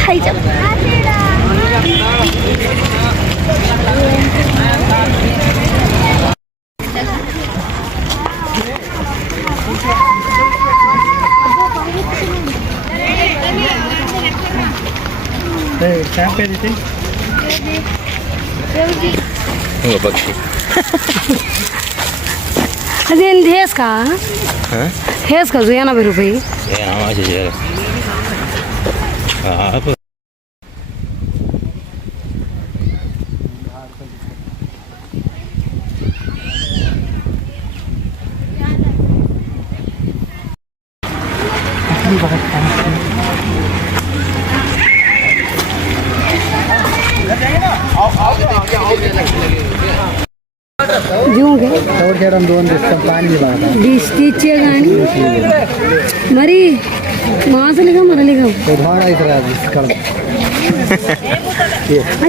Hi చెప్పు ఇంకో పక్షి అదేంటి హేస్కా హేస్కా ఎనభై ఇంకో పక్షి అదేంటి వేసుకా వేసుకోవచ్చు ఎనభై రూపాయి తీర్చే కానీ మరి మాసలిగా మరలిగా.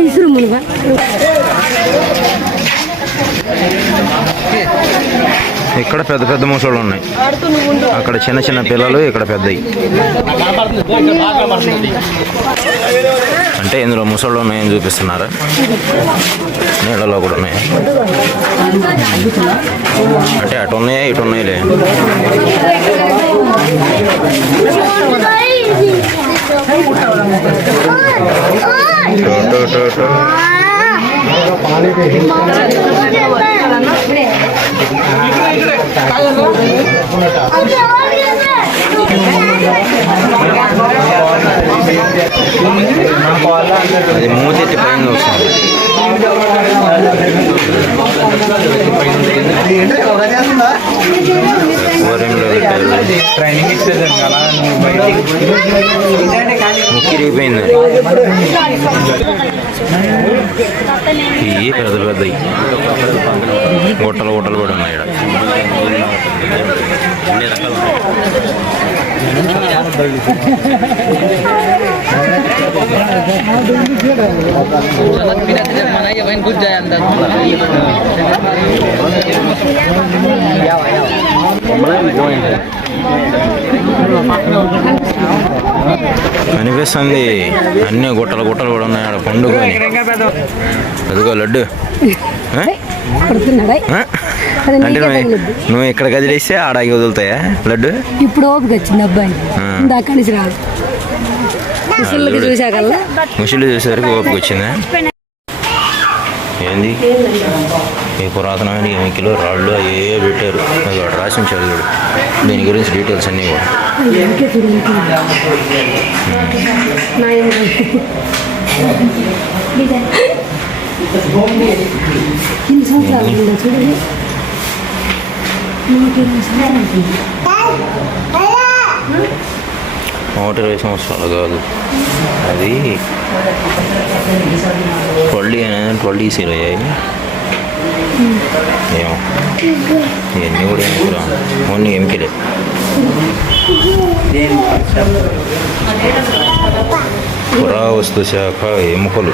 ఇసురు ఇక్కడ పెద్ద పెద్ద మూసలు ఉన్నాయి. అక్కడ చిన్న చిన్న పిల్లలు ఇక్కడ పెద్దవి. అంటే ఇందులో ముసళ్ళు ఉన్నాయని చూపిస్తున్నారా? నీళ్ళలో కూడా ఉన్నాయి అంటే అటు ఉన్నాయా ఇటు ఉన్నాయిలే? టో అది మూతెత్తి పైన వస్తుంది ఓరెంలో పెట్టారు ముక్కిరిగిపోయింది ఇవి పెద్ద పెద్దవి గుట్టలు గుట్టలు కూడా ఉన్నాయి ఈడ. అన్ని రకాలు ఉన్నాయి. కనిపిస్తుంది అన్ని గుట్టలు గుట్టలు కూడా ఉన్నాయి ఆడ పండుకొని. అదిగో లడ్డు. అంటే నువ్వు ఇక్కడ కదిలేస్తే ఆడాగి వదులుతాయా? లడ్డు? ఇప్పుడు ఓపిక వచ్చింది అబ్బాయి. దాకా నుంచి రాదు. ముసలికి చూసాకల్లా ముసలి చూసేసరికి ఓపిక వచ్చిందా? ఏంది? ఈ పురాతనమైన ఎన్నికలు రాళ్ళు ఏ పెట్టారు. అది వాడు రాసి ఉంచాడు చూడు. దీని గురించి డీటెయిల్స్ అన్నీ కూడా. ఎన్ని సంవత్సరాలు ఉందో చూడండి నాకు ఇరవై సంవత్సరాలు నూట ఇరవై సంవత్సరాలు కాదు. అది ట్వల్డీ అనేది ట్వల్డీ సీల్ అయ్యాయి. ఏమో. ఇవన్నీ కూడా ఎన్నికలు ఓన్లీ ఎంకిలే పురావస్తు శాఖ ఎముకలు.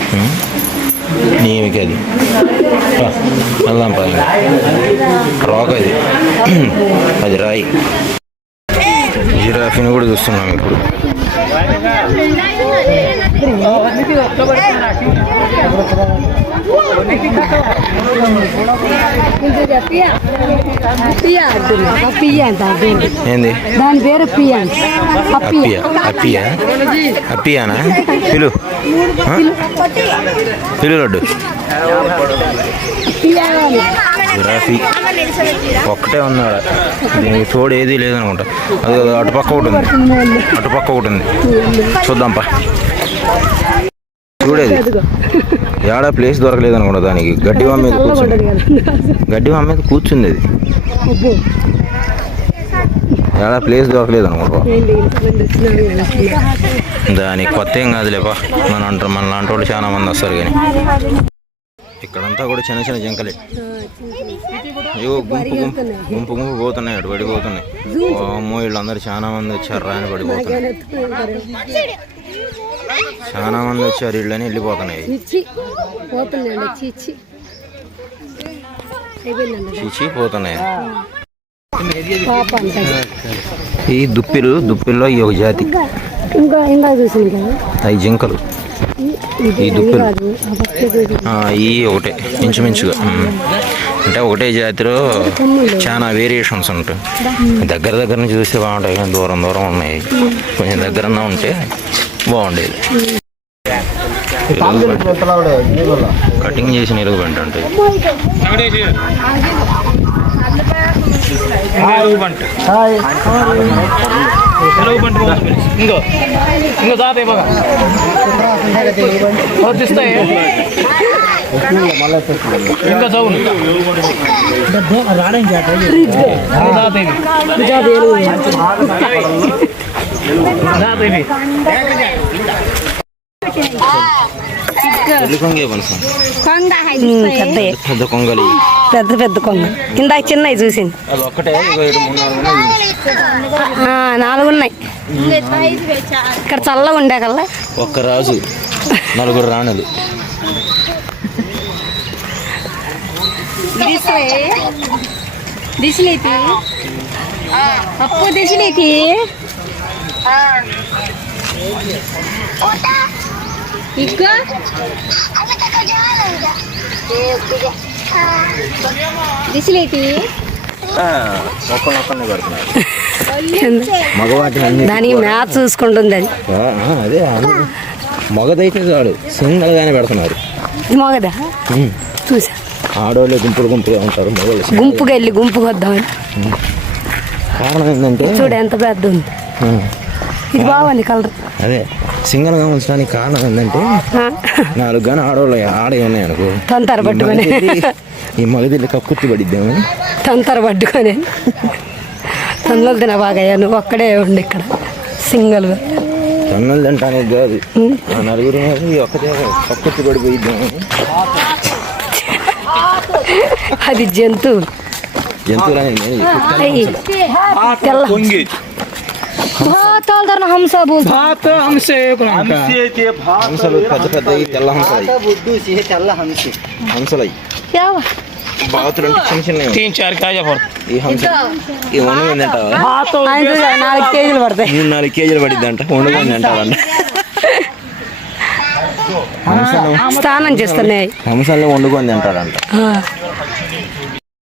చూస్తున్నాం ఇప్పుడు. ఏంది? దాని పేరు అప్పియా? అప్పియానా? పిలు. పిలు లడ్డు. పియా ఒక్కటే ఉన్నాడు దీనికి తోడు ఏదీ లేదనుకుంటా. అది అటుపక్క ఒకటి ఉంది. అటుపక్క ఒకటి ఉంది. చూద్దాంపా చూడేది. ఏడా ప్లేస్ దొరకలేదు అనుకుంటా దానికి. గడ్డి వామ్ మీద కూర్చుంది. గడ్డి వామ్ మీద కూర్చుంది అది ఏడా ప్లేస్ దొరకలేదు అనుకుంటా దానికి కొత్త ఏం కాదులేపా మన అంటారు మన లాంటి వాళ్ళు చాలా మంది వస్తారు కానీ. ఇక్కడంతా కూడా చిన్న చిన్న జింకలే. ఇగో గుంపు గుంపు గుంపు గుంపు పోతున్నాయి అటు పడి పోతున్నాయి. అమ్మో వీళ్ళందరూ చాలా మంది వచ్చారు రాని పడిపోతున్నాయి చాలా మంది వచ్చారు వీళ్ళని వెళ్ళిపోతున్నాయి. ఇచ్చి పోతుందండి ఇచ్చి ఇచ్చి అయిపోయిందండి. చీచి పోతున్నాయి. ఈ దుప్పిలు దుప్పిల్లో ఈ ఒక జాతి. అవి జింకలు. ఈ దుప్పులు. ఈ ఒకటే ఇంచుమించుగా. అంటే ఒకటే జాతిలో చాలా వేరియేషన్స్ ఉంటాయి. దగ్గర దగ్గర నుంచి చూస్తే బాగుంటాయి కానీ దూరం దూరం ఉన్నాయి. కొంచెం దగ్గరన్నా ఉంటే బాగుండేది. కటింగ్ చేసిన ఎలుగు బంటి. ఉంటాయి హాయ్ హాయ్ ఎలవ్ బంట ఇంకో ఇంకో దాపే బాగా తీస్తాయి ఇంకా చదువు రావడం దాపేవి కొంగ కొంగ కొంగలి పెద్ద పెద్ద కొంగ. ఇందాక చిన్నవి చూసింది. అది ఒక్కటే ఇగో ఇటు మూడు నాలుగు ఉన్నాయి. ఆ, నాలుగు ఉన్నాయి. ఇక్కడ చల్లగా ఉండే కల్లా. ఒక్క రాజు నలుగురు రాణులు. దిశలేతి అప్పు దిశలేతి ఇంకా దిశలేతి పెడుతున్నారు దానికి మ్యాచ్ చూసుకుంటుంది అది. అదే. మగదైతే చాలు సింగల్గానే పెడుతున్నారు. ఇది మగదా. చూసా. ఆడవాళ్ళు గుంపులు గుంపులుగా ఉంటారు మగవాళ్ళు సింగిల్. గుంపుగా వెళ్ళి గుంపుగా వద్దామని కారణం ఏంటంటే చూడు ఎంత పెద్ద ఉంది. ఇది బాగుంది కలర్. అదే. సింగల్గా ఉంచడానికి కారణం ఏంటంటే నాలుగు కానీ ఆడవాళ్ళు ఆడే ఉన్నాయి అనుకో. తొంతర పట్టుకొని. ఈ మగదిల్లి- కక్కుర్తి పడిద్దాము తొంతర పట్టుకొని. తొందరలు తిన బాగా నువ్వు ఒక్కడే ఉండి ఇక్కడ. సింగిల్గా తన్నులు తింటానికి కాదు. ఆ నలుగురు ఒక్కటే కక్కుర్తి పడిపోయిద్దాము అది జంతువు జంతువులు అనేది భాత అల్దర్న హంస బోల్ భాత హంసే హంస తే భాత పెద్ద పెద్ద తెల్ల హంస భాత బుడ్డు సి తెల్ల యావ రెండు చిన్న చిన్న తీన్ చార్ ఈ హంస ఈ వండుకొని అంటావా భాత నాలుగు కేజీలు పడతాయి నేను నాలుగు కేజీలు పడిద్ది అంట వండుకొని అంటాడంట స్నానం చేస్తున్నాయి హంసలు వండుకొని తింటారంట